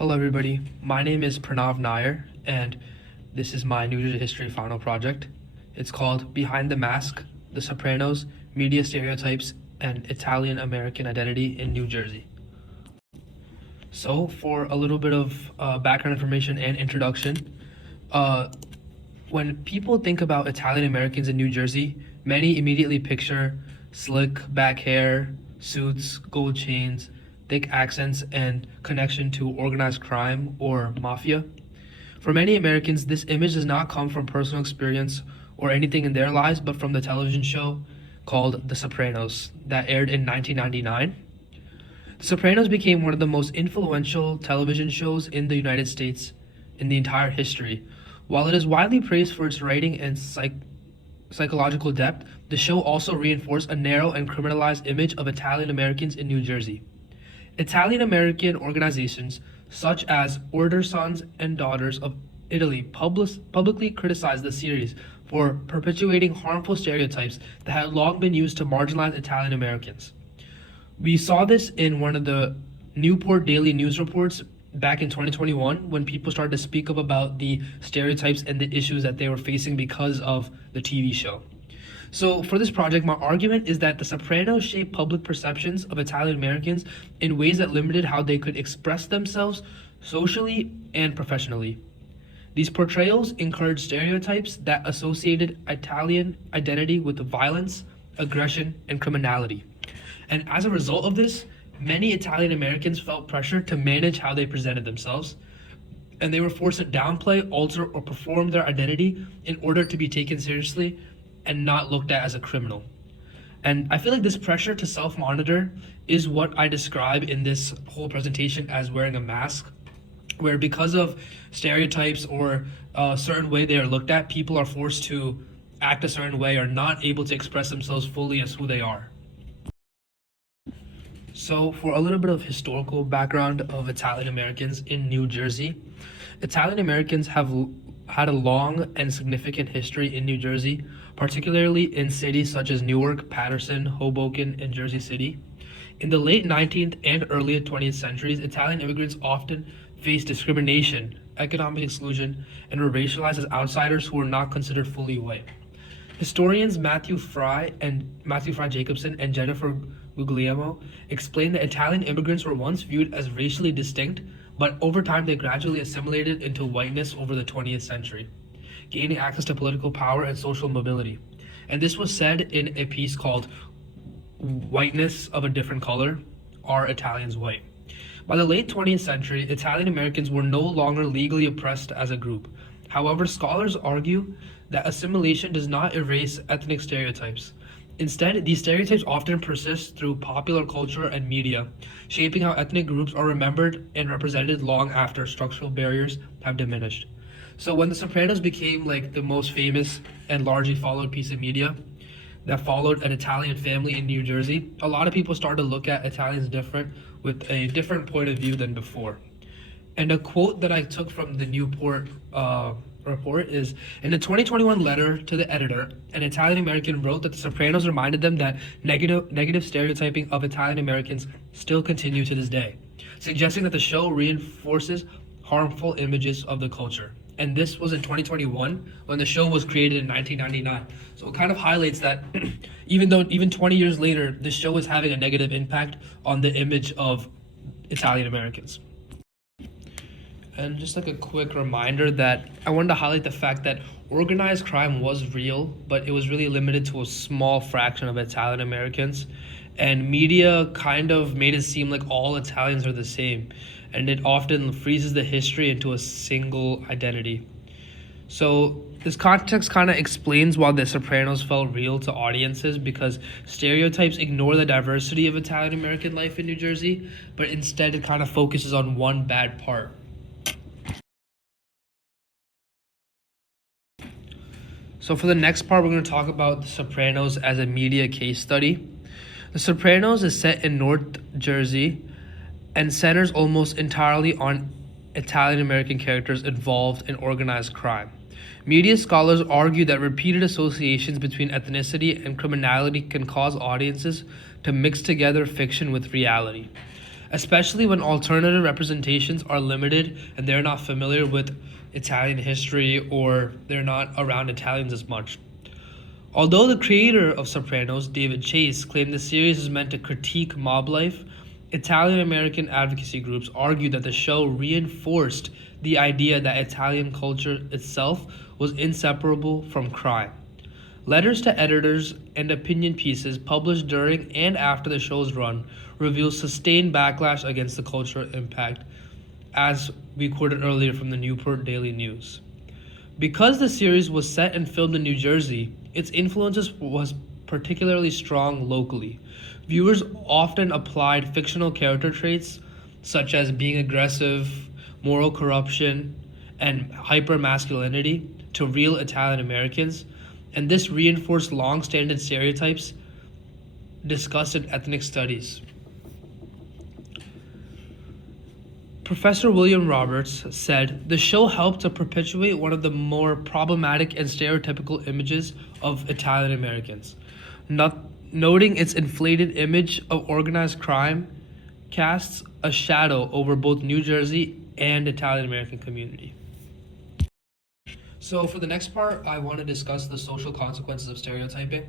Hello everybody, my name is Pranav Nair and this is my New Jersey History final project. It's called Behind the Mask, The Sopranos, Media Stereotypes, and Italian American Identity in New Jersey. So for a little bit of background information and introduction, when people think about Italian Americans in New Jersey, many immediately picture slick back hair, suits, gold chains, thick accents, and connection to organized crime or mafia. For many Americans, this image does not come from personal experience or anything in their lives, but from the television show called The Sopranos that aired in 1999. The Sopranos became one of the most influential television shows in the United States in the entire history. While it is widely praised for its writing and psychological depth, the show also reinforced a narrow and criminalized image of Italian Americans in New Jersey. Italian American organizations such as Order Sons and Daughters of Italy publicly criticized the series for perpetuating harmful stereotypes that had long been used to marginalize Italian Americans. We saw this in one of the Newport Daily News reports back in 2021 when people started to speak up about the stereotypes and the issues that they were facing because of the TV show. So for this project, my argument is that The Sopranos shaped public perceptions of Italian Americans in ways that limited how they could express themselves socially and professionally. These portrayals encouraged stereotypes that associated Italian identity with violence, aggression, and criminality. And as a result of this, many Italian Americans felt pressure to manage how they presented themselves, and they were forced to downplay, alter, or perform their identity in order to be taken seriously and not looked at as a criminal. And I feel like this pressure to self-monitor is what I describe in this whole presentation as wearing a mask, where because of stereotypes or a certain way they are looked at, people are forced to act a certain way or not able to express themselves fully as who they are. So for a little bit of historical background of Italian Americans in New Jersey, Italian Americans have had a long and significant history in New Jersey, particularly in cities such as Newark, Paterson, Hoboken, and Jersey City. In the late 19th and early 20th centuries, Italian immigrants often faced discrimination, economic exclusion, and were racialized as outsiders who were not considered fully white. Historians Matthew Frye Jacobson and Jennifer Guglielmo explain that Italian immigrants were once viewed as racially distinct, but over time they gradually assimilated into whiteness over the 20th century, gaining access to political power and social mobility. And this was said in a piece called Whiteness of a Different Color, Are Italians White? By the late 20th century, Italian Americans were no longer legally oppressed as a group. However, scholars argue that assimilation does not erase ethnic stereotypes. Instead, these stereotypes often persist through popular culture and media, shaping how ethnic groups are remembered and represented long after structural barriers have diminished. So when The Sopranos became like the most famous and largely followed piece of media that followed an Italian family in New Jersey, a lot of people started to look at Italians with a different point of view than before. And a quote that I took from the Newport report is, in a 2021 letter to the editor, an Italian American wrote that The Sopranos reminded them that negative stereotyping of Italian Americans still continue to this day, suggesting that the show reinforces harmful images of the culture. And this was in 2021 when the show was created in 1999. So it kind of highlights that even 20 years later, this show is having a negative impact on the image of Italian Americans. And just like a quick reminder that I wanted to highlight the fact that organized crime was real, but it was really limited to a small fraction of Italian Americans. And media kind of made it seem like all Italians are the same. And it often freezes the history into a single identity. So this context kind of explains why The Sopranos felt real to audiences, because stereotypes ignore the diversity of Italian American life in New Jersey, but instead it kind of focuses on one bad part. So for the next part, we're going to talk about The Sopranos as a media case study. The Sopranos is set in North Jersey and centers almost entirely on Italian American characters involved in organized crime. Media scholars argue that repeated associations between ethnicity and criminality can cause audiences to mix together fiction with reality. especially when alternative representations are limited and they're not familiar with Italian history or they're not around Italians as much. Although the creator of Sopranos, David Chase, claimed the series is meant to critique mob life, Italian American advocacy groups argued that the show reinforced the idea that Italian culture itself was inseparable from crime. Letters to editors and opinion pieces published during and after the show's run reveal sustained backlash against the cultural impact, as we quoted earlier from the Newport Daily News. Because the series was set and filmed in New Jersey, its influences was particularly strong locally. Viewers often applied fictional character traits such as being aggressive, moral corruption, and hypermasculinity to real Italian Americans, and this reinforced long-standing stereotypes discussed in ethnic studies. Professor William Roberts said, "The show helped to perpetuate one of the more problematic and stereotypical images of Italian Americans. Noting its inflated image of organized crime casts a shadow over both New Jersey and Italian American community." So for the next part, I want to discuss the social consequences of stereotyping.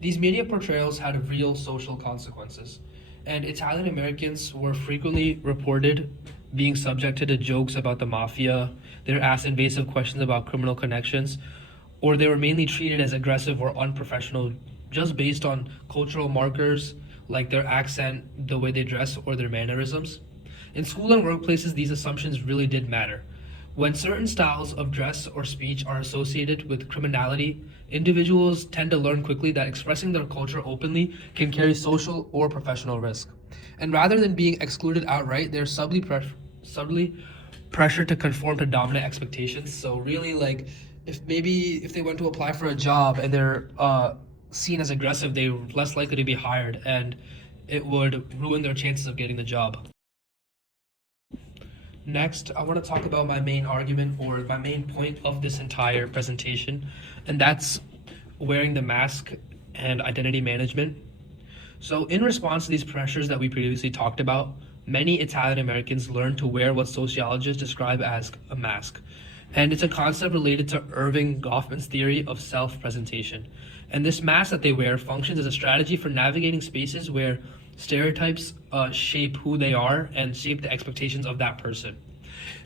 These media portrayals had real social consequences, and Italian Americans were frequently reported being subjected to jokes about the mafia, they were asked invasive questions about criminal connections, or they were mainly treated as aggressive or unprofessional just based on cultural markers like their accent, the way they dress, or their mannerisms. In school and workplaces, these assumptions really did matter. When certain styles of dress or speech are associated with criminality, individuals tend to learn quickly that expressing their culture openly can carry social or professional risk. And rather than being excluded outright, they're subtly pressured to conform to dominant expectations. So really, like, if they went to apply for a job and they're seen as aggressive, they're less likely to be hired, and it would ruin their chances of getting the job. Next, I want to talk about my main argument or my main point of this entire presentation, and that's wearing the mask and identity management. So in response to these pressures that we previously talked about, many Italian Americans learned to wear what sociologists describe as a mask. And it's a concept related to Irving Goffman's theory of self-presentation. And this mask that they wear functions as a strategy for navigating spaces where stereotypes shape who they are and shape the expectations of that person.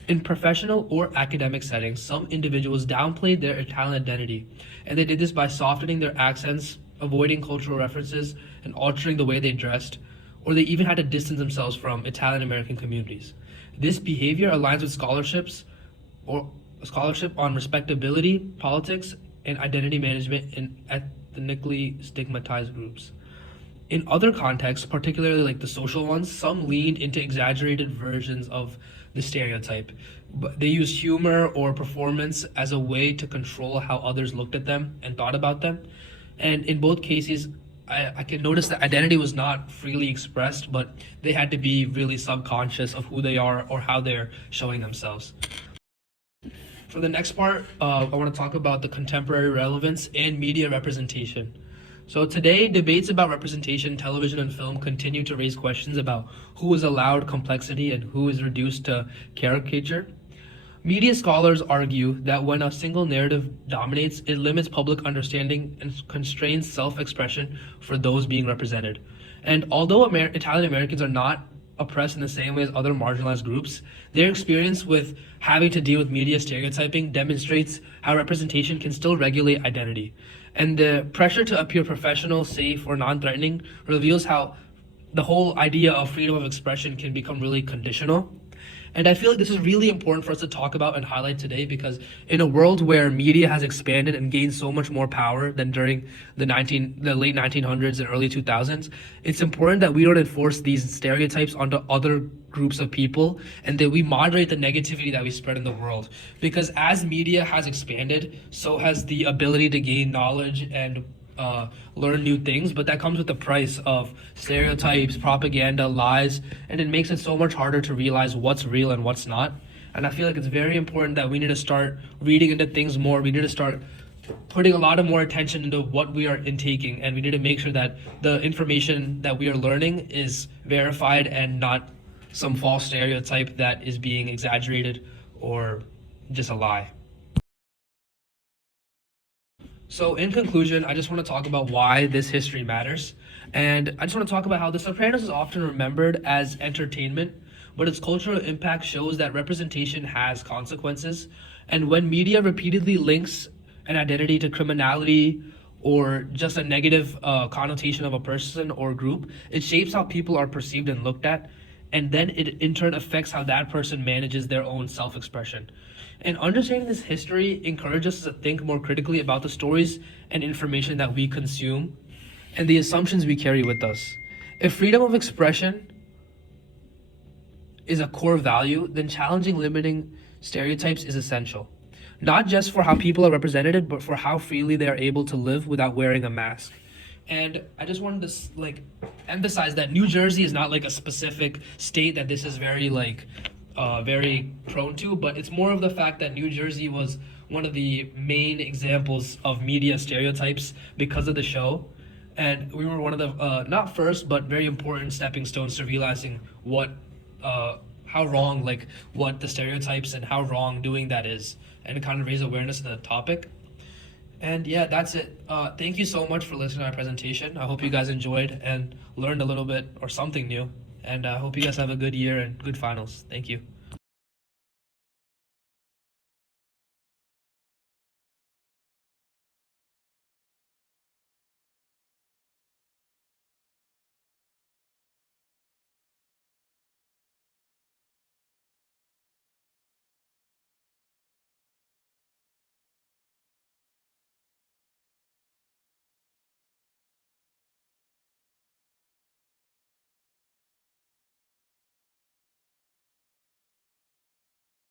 In professional or academic settings, some individuals downplayed their Italian identity, and they did this by softening their accents, avoiding cultural references, and altering the way they dressed, or they even had to distance themselves from Italian American communities. This behavior aligns with scholarship on respectability, politics, and identity management in ethnically stigmatized groups. In other contexts, particularly like the social ones, some leaned into exaggerated versions of the stereotype. But they used humor or performance as a way to control how others looked at them and thought about them. And in both cases, I can notice that identity was not freely expressed, but they had to be really subconscious of who they are or how they're showing themselves. For the next part, I want to talk about the contemporary relevance and media representation. So today, debates about representation, television, and film continue to raise questions about who is allowed complexity and who is reduced to caricature. Media scholars argue that when a single narrative dominates, it limits public understanding and constrains self-expression for those being represented. And although Italian Americans are not oppressed in the same way as other marginalized groups, their experience with having to deal with media stereotyping demonstrates how representation can still regulate identity. And the pressure to appear professional, safe, or non-threatening reveals how the whole idea of freedom of expression can become really conditional. And I feel like this is really important for us to talk about and highlight today, because in a world where media has expanded and gained so much more power than during the late 1900s and early 2000s, it's important that we don't enforce these stereotypes onto other groups of people, and that we moderate the negativity that we spread in the world. Because as media has expanded, so has the ability to gain knowledge and learn new things, but that comes with the price of stereotypes, propaganda, lies, and it makes it so much harder to realize what's real and what's not. And I feel like it's very important that we need to start reading into things more. We need to start putting a lot of more attention into what we are intaking, and we need to make sure that the information that we are learning is verified and not some false stereotype that is being exaggerated or just a lie. So, in conclusion, I just want to talk about why this history matters. And I just want to talk about how The Sopranos is often remembered as entertainment, but its cultural impact shows that representation has consequences. And when media repeatedly links an identity to criminality or just a negative connotation of a person or group, it shapes how people are perceived and looked at. And then it in turn affects how that person manages their own self expression. And understanding this history encourages us to think more critically about the stories and information that we consume and the assumptions we carry with us. If freedom of expression is a core value, then challenging limiting stereotypes is essential. Not just for how people are represented, but for how freely they are able to live without wearing a mask. And I just wanted to emphasize that New Jersey is not like a specific state that this is very prone to, but it's more of the fact that New Jersey was one of the main examples of media stereotypes because of the show. And we were one of the, not first, but very important stepping stones to realizing how wrong, what the stereotypes and how wrong doing that is, and kind of raise awareness of the topic. And yeah, that's it. Thank you so much for listening to my presentation. I hope you guys enjoyed and learned a little bit or something new. And I hope you guys have a good year and good finals. Thank you.